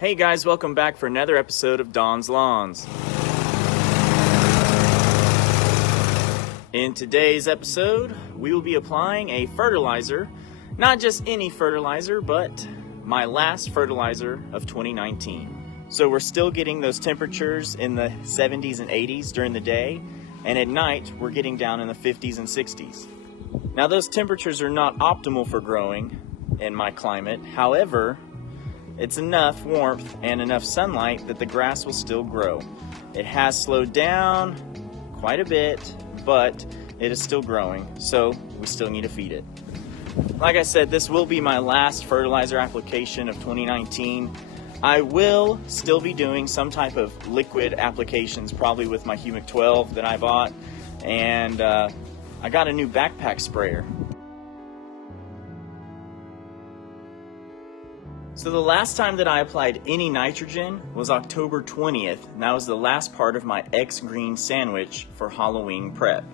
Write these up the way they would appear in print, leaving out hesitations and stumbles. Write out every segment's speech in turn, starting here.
Hey guys, welcome back for another episode of Don's Lawns. In today's episode, we will be applying a fertilizer, not just any fertilizer, but my last fertilizer of 2019. So we're still getting those temperatures in the 70s and 80s during the day, and at night we're getting down in the 50s and 60s. Now those temperatures are not optimal for growing in my climate, however, it's enough warmth and enough sunlight that the grass will still grow. It has slowed down quite a bit, but it is still growing, so we still need to feed it. Like I said, this will be my last fertilizer application of 2019. I will still be doing some type of liquid applications, probably with my Humic 12 that I bought, and I got a new backpack sprayer. So the last time that I applied any nitrogen was October 20th, and that was the last part of my X-Green sandwich for Halloween prep.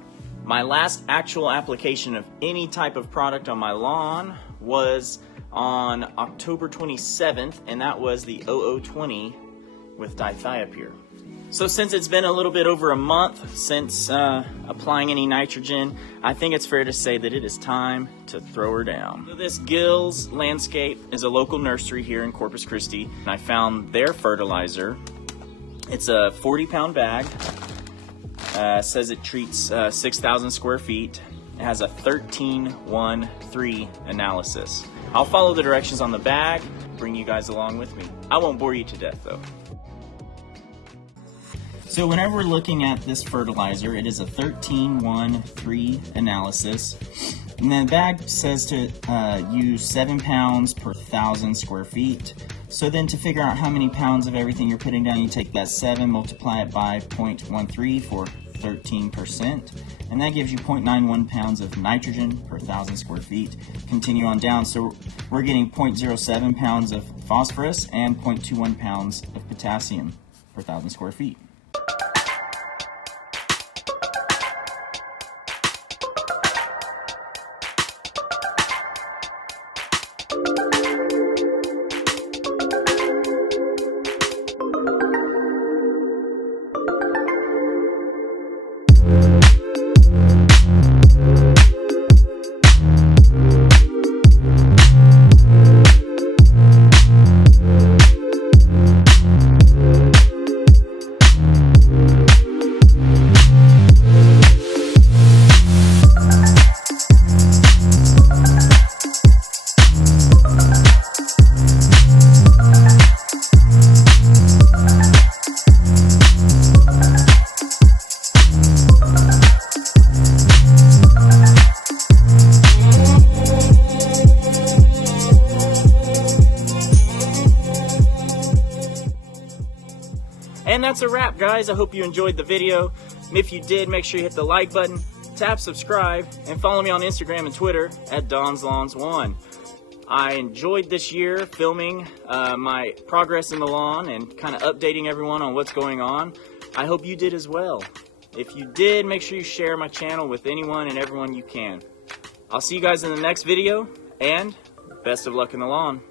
My last actual application of any type of product on my lawn was on October 27th, and that was the 0020 with dithiopyr. So since it's been a little bit over a month since applying any nitrogen, I think it's fair to say that it is time to throw her down. So this Gill's Landscape is a local nursery here in Corpus Christi, and I found their fertilizer. It's a 40-pound bag. Says it treats 6,000 square feet. It has a 13-1-3 analysis. I'll follow the directions on the bag, bring you guys along with me. I won't bore you to death though. So whenever we're looking at this fertilizer, it is a 13-1-3 analysis. And the bag says to use 7 pounds per 1,000 square feet. So then to figure out how many pounds of everything you're putting down, you take that 7, multiply it by 0.13 for 13%. And that gives you 0.91 pounds of nitrogen per 1,000 square feet. Continue on down. So we're getting 0.07 pounds of phosphorus and 0.21 pounds of potassium per 1,000 square feet. And that's a wrap, guys. I hope you enjoyed the video. If you did, make sure you hit the like button, tap subscribe, and follow me on Instagram and Twitter at DonsLawns1. I enjoyed this year filming my progress in the lawn and kind of updating everyone on what's going on. I hope you did as well. If you did, make sure you share my channel with anyone and everyone you can. I'll see you guys in the next video, and best of luck in the lawn.